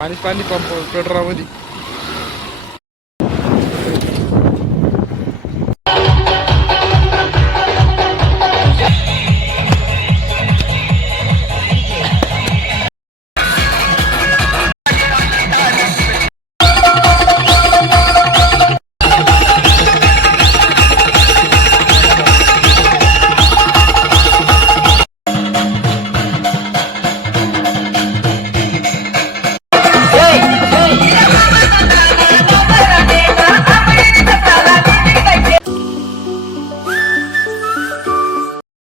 पाणी पाणी पंप पेट्रोलमध्ये.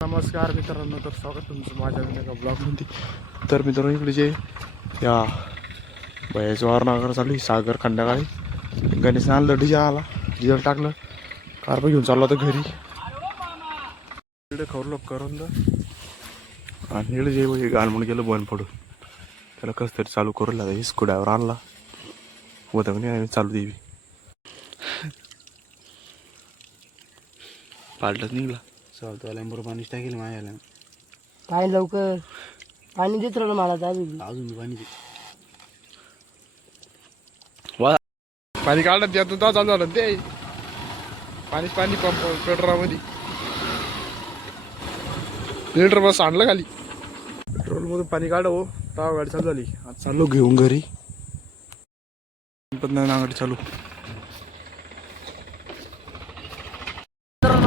नमस्कार मित्रांनो, तर स्वागत तुमचं माझ्या एका ब्लॉगमध्ये. तर मित्रांनो, इकडे जे या भयाचं वारणागर चालू आहे सागर खंडाकाळी गणेश आणलं, डिझेल टाकलं, कारपा घेऊन चाललो होतं घरी. इकडे खवरलो करून आणि इकडे जे गालमून गेलं बंद पडून त्याला कसं तरी चालू करून लागला. स्कूड्यावर आणला होतं म्हणे आम्ही चालू देवी पाडलंच निघला. चालतो बरोबर पाणी टाकेल माझ्याला. काय लवकर पाणी देत राहिलं मला अजून पाणी पाणी काढलं त्यातून तेव्हा चालू झालं ते पाणीच पाणी पंप पेट्रोलमध्ये. लिटर बस आणलं खाली पेट्रोलमधून पाणी काढ हो, तेव्हा गाडी चालू झाली. आज चाललो घेऊन घरी, पण नाही गाडी चालू.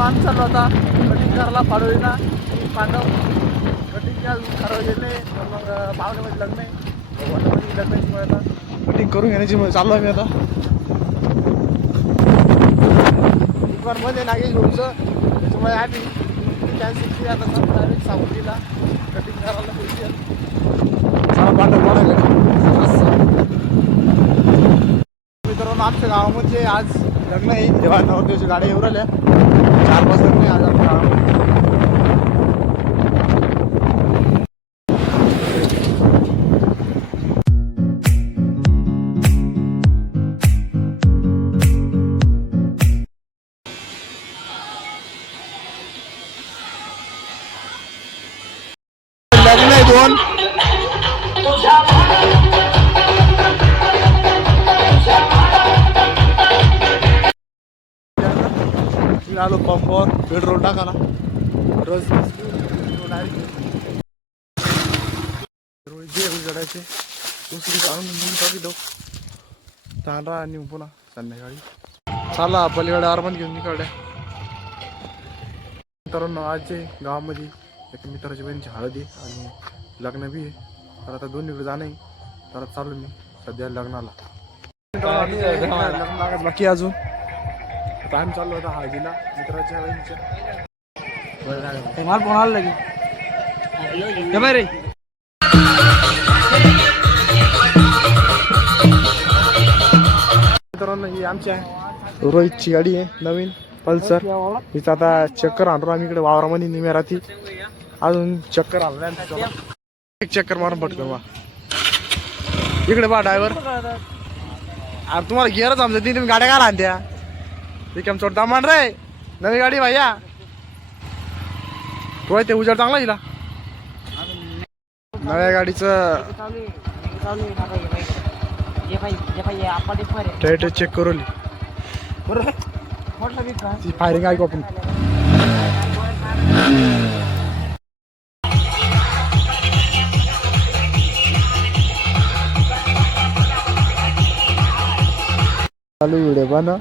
आम्ही चाललो होता कटिंग करायला पाडोळीला. पांडव कटिंग ठरवलेले, मग पाहुण्यामध्ये लग्न आहे, भगवानामध्ये लग्नाची आता कटिंग करून घेण्याची चाललो आम्ही आता. दुकानमध्ये नागेश घ्यायचं, त्याच्यामुळे आम्ही कॅन्सल केली. आता डायरेक्ट सावलीला कटिंग करायला पाहिजे. चला पांडव पाडायला. मित्रांनो, आमच्या गावामध्ये आज लग्न आहे. तेव्हा नवरदेवाच्या गाड्या येऊ राहिल्या. 4-5 लग्न आहे आज आमच्या गावामध्ये. लग्न आहे 2. आलो पंपावर पेट्रोल टाकाला. रोज जे उजडायचे दुसरी काढून टाकी तांडा आणि पुन्हा संध्याकाळी चाला पलीकडे आरमान घेऊन निघाल्या. मित्रांनो, आजचे गावामध्ये एका मित्राच्या बहिणीची हळद आहे आणि लग्न बी आहे. तर आता दोन्हीकडे जाणं आहे. तर चालू मी सध्या लग्नाला. लग्न बाकी अजून टाइम चालू होता हळदीला मित्राच्या बहिणीच्या. माल कोणाला लागेल रे. मित्रांनो, ही आमच्या रोहितची गाडी आहे नवीन पल्सर. हिचं आता चक्कर आणतो आम्ही इकडे वावरामध्ये निम्या राहती. अजून चक्कर आणला एक चक्कर मारून पटकन वा इकडे बा ड्रायव्हर. अरे तुम्हाला गिअरच आमचं तुम्ही गाड्या का आणत्या रिकाम चोडता मान रे. नवी गाडी भैया तो ते उजेड चांगला हिला नव्या गाडीचं टायटर चेक करू ती फायरिंग ऐकू आपण. चालू व्हिडिओ बना.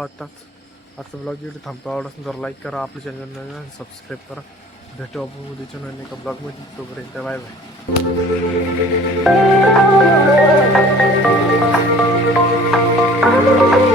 आवडला आत्ताच आजचा ब्लॉग इकडे थांबतो. आवडत असेल तर लाईक करा, आपल्या चॅनल सबस्क्राईब करा. भेटू आपण उद्याच्या नवीन एका ब्लॉगमध्ये. तोपर्यंत बाय बाय.